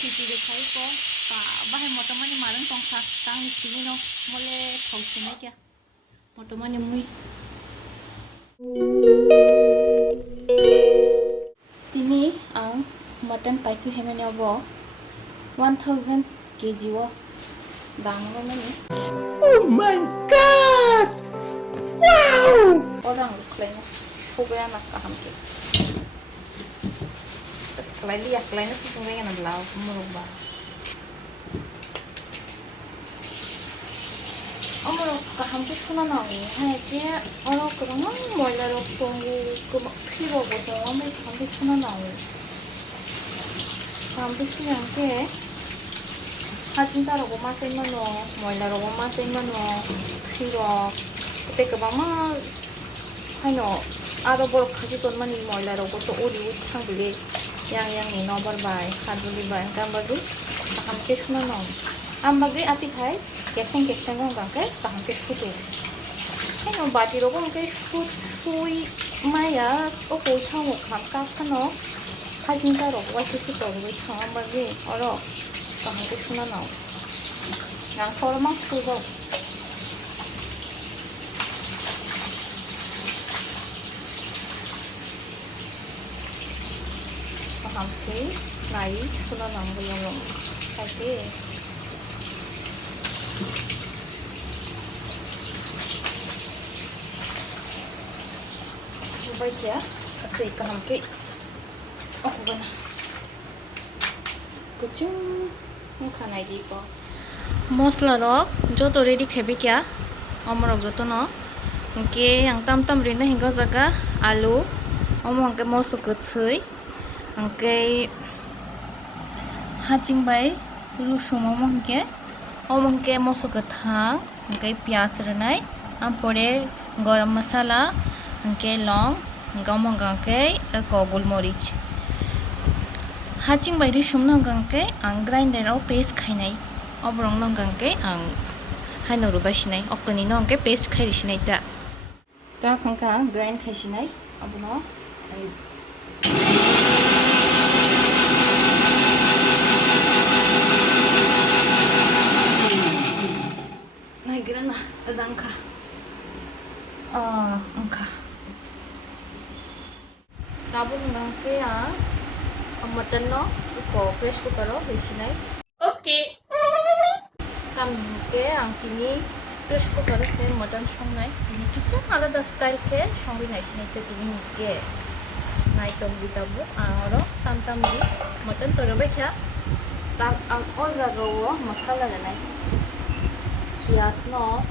Jadi saya kok bahay motomani marang tong tang ni sini no mole thausi na kya motomani mui tini ang mutton paiku hemene obo 1000 kg wo dang no mani. Oh my god! Wow! Orang klein fugaya na kahamke sekali ya klein sesungguhnya na lau merubah 어머로 함께 순환하고 하야지 어러 그러면 몰라로 동구 그 필요하고 어머로 함께 순환하고 함께 순환하게 사진 따라고 마세면은 몰라로 마세면은 필요 그때 그 마마 하이노 알아보러 가지도 많이 몰라로 또 우리 우창불이 양양이 너버바이 하두리바이 깜바두 함께 순환하고 ambagi ati khai keseng keseng ngangke tangke sudu heno bati rogo ngke sui maya o ko chango kamka khano khajinta rogo wa susu to rogo chang ambagi oro tangke suna nao yang sorma sugo hamke nai suna nambo yong kaite baik ya, ketika hamke, oh benar, kucing muka naik ko. Mosla rok, jo to ready khebi kya, omrok jo to no, hamke yang tam rina hingga jaga alu, hamke mosu kuthui, hamke hacing bai, rusum hamke mosu kuthang, hamke piaz renai, ampore garam masala, hamke long. Gamong gangke kogul morich haching bairi sumno gangke ang grinder o paste khainai obrong no gangke ang haino rubai sinai okoni no gangke paste khairi sinai ta khangka grind khaisinai abono nai grana adangka angka tabung ngangke ya mutton no ko press cooker ro besinai Okay. kam ke ang tini press cooker se mutton songnai tini kicha alada style ke songi nai sinai te tini ke nai tom bitabu aro tam di mutton to robe kya tam ang all jaga wo masala nai pias no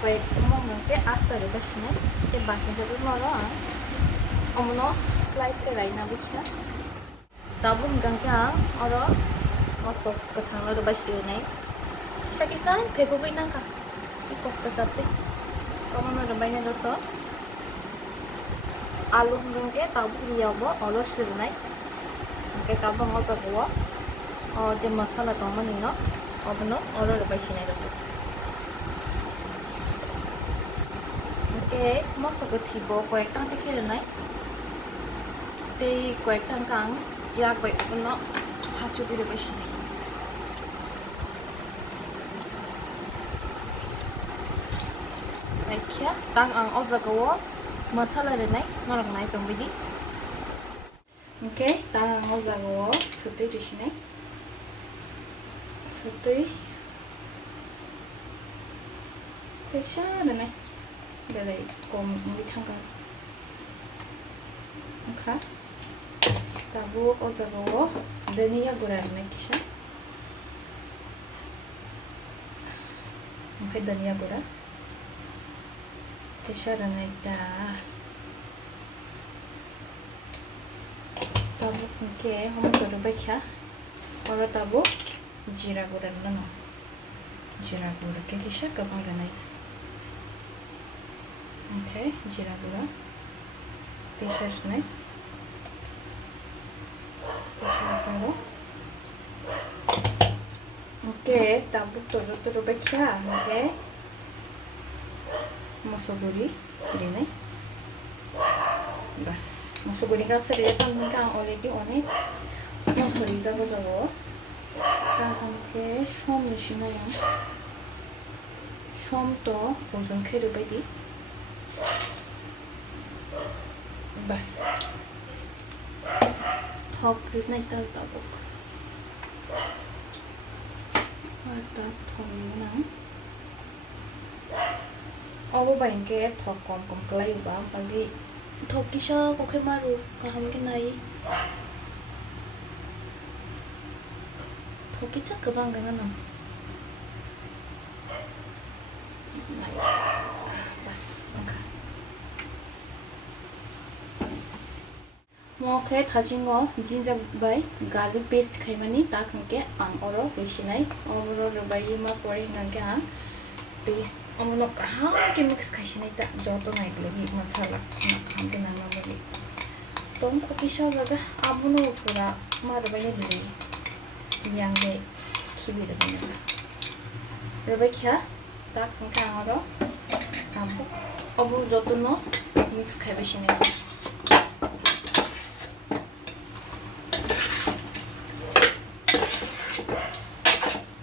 pe mo ngangke asta robe sinai te baki jabu maro omono slice ke raina bukya tabung gangka oro osok kathang ro bashi nai sakisan pheko bai na ka ikok ta chatte komono ro bai na to alu gangke tabung yabo oro sir nai ke tabung ota go o je masala to mani no obono oro ro bashi nai ro ke mosok thibo ko ekta dekhe nai te kwektang kang ya kwe no sachu bire beshini raikya tang ang ojagawo masala re nai norok nai tombidi okay tang ang ojagawo sutei dishinai sutei techa re nai dai kom mi thangka okay tabu ojagawo dania gura nai kisha oke dania gura kisha nai ta tabu ke hom to ro bakha oro tabu jira gura no jira gura ke kisha kabang nai okay jira gura kisha nai Oke, tabuk toro baca, oke. Masuguri, ini. Bas, masuguri kan serius kan already onek. 서리자고자고 딱 함께 솜 넣으시나요? 솜도 보존 캐르베디 बस थोक नहीं तलता book आता थोंना अब बैंके थोक कम कम कलाई बा बागी थोक किसा कोखे मारू कहम के नहीं थोक किचा कबांग गना ना नहीं बस मोखे थाजिंगो जिंजर बाय गार्लिक पेस्ट खाइमानी ता खंके आं ओरो होइसिनाय ओरो रबाय मा परे नंके आं पेस्ट अमनो कहा के मिक्स खाइसिनाय ता जतो नाइगलगी मसाला खामके नामा बलि तम खोकिसा जगा आबुनो पुरा मारबायने बिलि बियांगे खिबिरबायने रबाय खिया ता खंके आं ओरो कामको अबु जतो न मिक्स खाइबसिनाय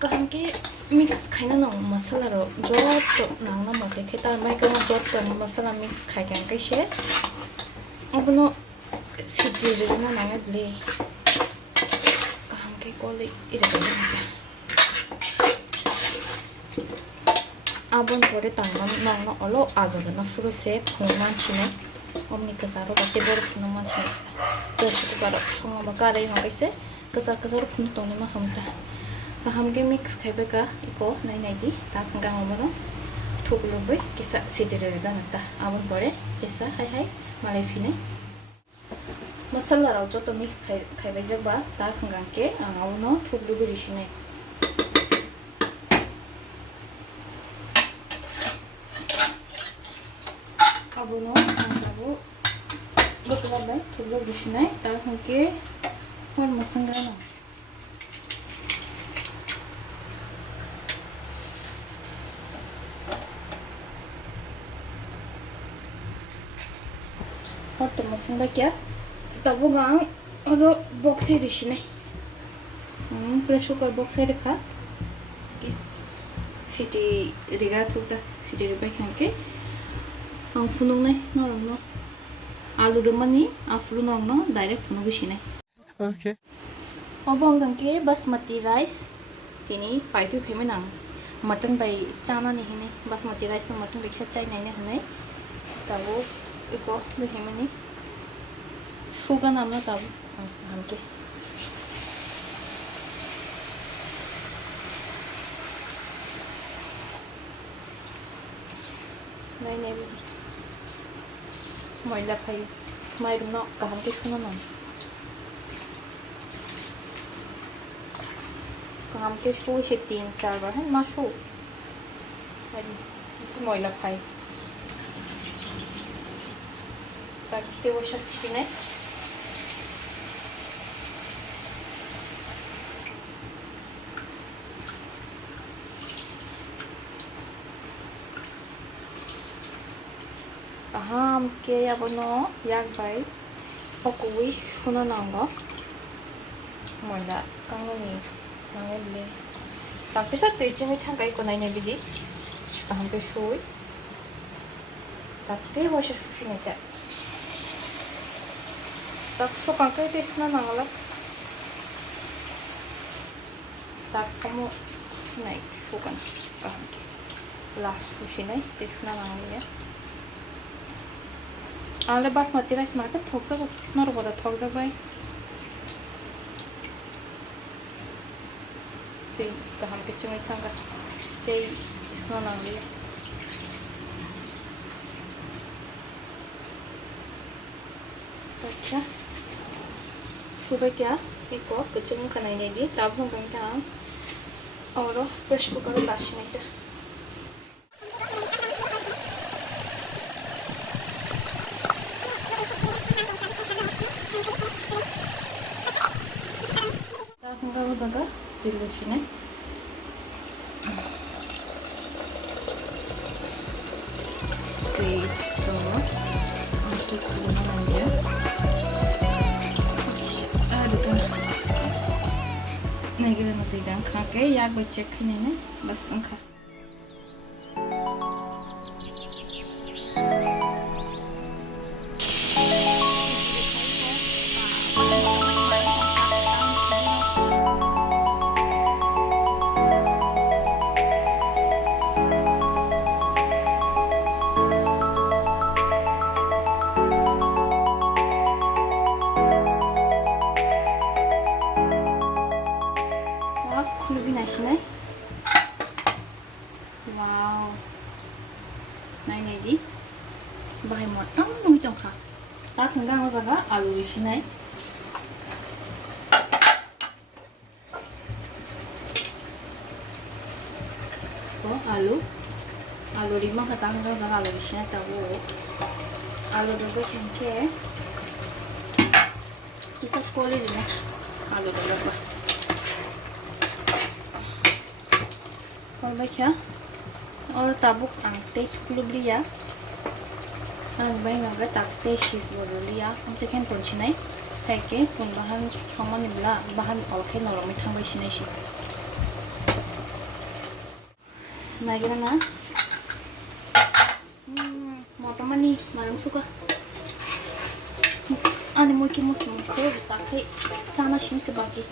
हमके मिक्स खाइना न मसाला रो जोत नांगना मते खेता माइका न जोत मसाला मिक्स खाइका कैसे अबनो सिटी रे ना नांगे ब्ले हमके कोले इरे abon pore tangman nangna olo agara na fruse phungman chine omni kasaro bate bor phungman chine to su baro songa bakare ma kaise kasaro phun to ne ma hamta हमके mix खाइबेका eco नाइ नाइदि ता खंगा हमनो थुगलुबै किसा सिटिरेगा नता आबन परे तेसा हाय हाय मालाय फिने मसाला राव जो तो मिक्स खाइबे जबा ता खंगा के आवनो थुगलुबै रिसिने आबनो हमराबो गतलाबाय थुगलुबै रिसिने ता खंके हर मसंगा न और तो मसंदा क्या तब वो गांव और बॉक्स ही रिशी नहीं प्रेशर कुकर बॉक्स है रखा सिटी रिगरा थोड़ा सिटी रिपाई खाने हम फुनुंग नहीं नॉर्मल आलू डमनी आफुल नॉर्मल डायरेक्ट फुनुंग बिशी नहीं Okay. अब हम के बासमती राइस तिनी पाइथु फेमे नांग मटन बाई चाना नहीं है बासमती राइस तो मटन बेक्सा चाय नहीं है तब वो इको देखेमनी सुगा नामना तब हमके नहीं भी मैला फाइ माइरु न गाहाम के सुना न गाहाम के सु से 3-4 बार है मासु मैला फाइ ताकि वो शक्ति ने हम के याबनो याक बाय पकुई सुना नांगो मोला कांगनी नांगले ताकि सब तेजिंग थांगाय को नायने बिदि हम के सुई ताकि वो शक्ति ने त्या tak suka kayak tesna nangala tak kamu naik suka kan las sushi naik tesna nangala ale basmati rice market thoksa ko nor boda thoksa bai te kaham ke chumi thanga te tesna nangala अच्छा सुबह क्या एक और kitchen में खाना नहीं दी तब हम कहीं क्या और प्रेशर कुकर में लाश नहीं था ताकि वो जगह दिलचस्पी नहीं Nagira na tidang khake yak bai check khine ne lasan kha. Khulubi naishinai. Wow. Nai di. Bahai motam nung itong kha. Ta khanggang jaga alu isinai. Ko alu lima kata khanggang jaga alu isinai tabu. Alu dodo khangke. Kisah koli dina. Alu dodo ba. क्या और Tabuk आंगते खुलुब्लिया आं bye Ganga ताकते शिस बरलिया हमते खेन पनचिनाय थाइके कुन बाहान समानिब्ला बाहान अलखे नरमै थांबायसिनायसि नागिरा ना मोटमानि मारम सुका आनि मोइके मुसमुखो ताखै चाना शिमसे बाकी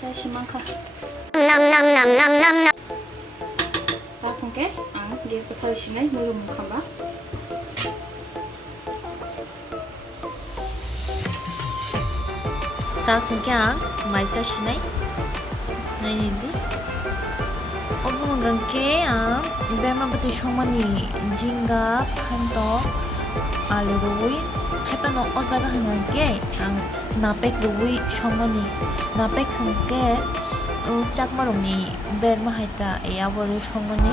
चाय शिमांखा Takungke, ang dia petal sini belum kamba. Takungke ang maca sini, nai di. Obo mangke ang bema betul shomani jingga panto alu rui. Hepano ojaga hangke ang napek rui shomani napek hangke. Cak marong ni berma haita ya baru shongo ni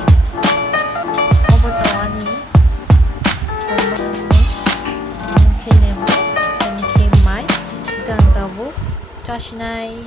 obat tawani berma ni kene mai gang tabu chashinai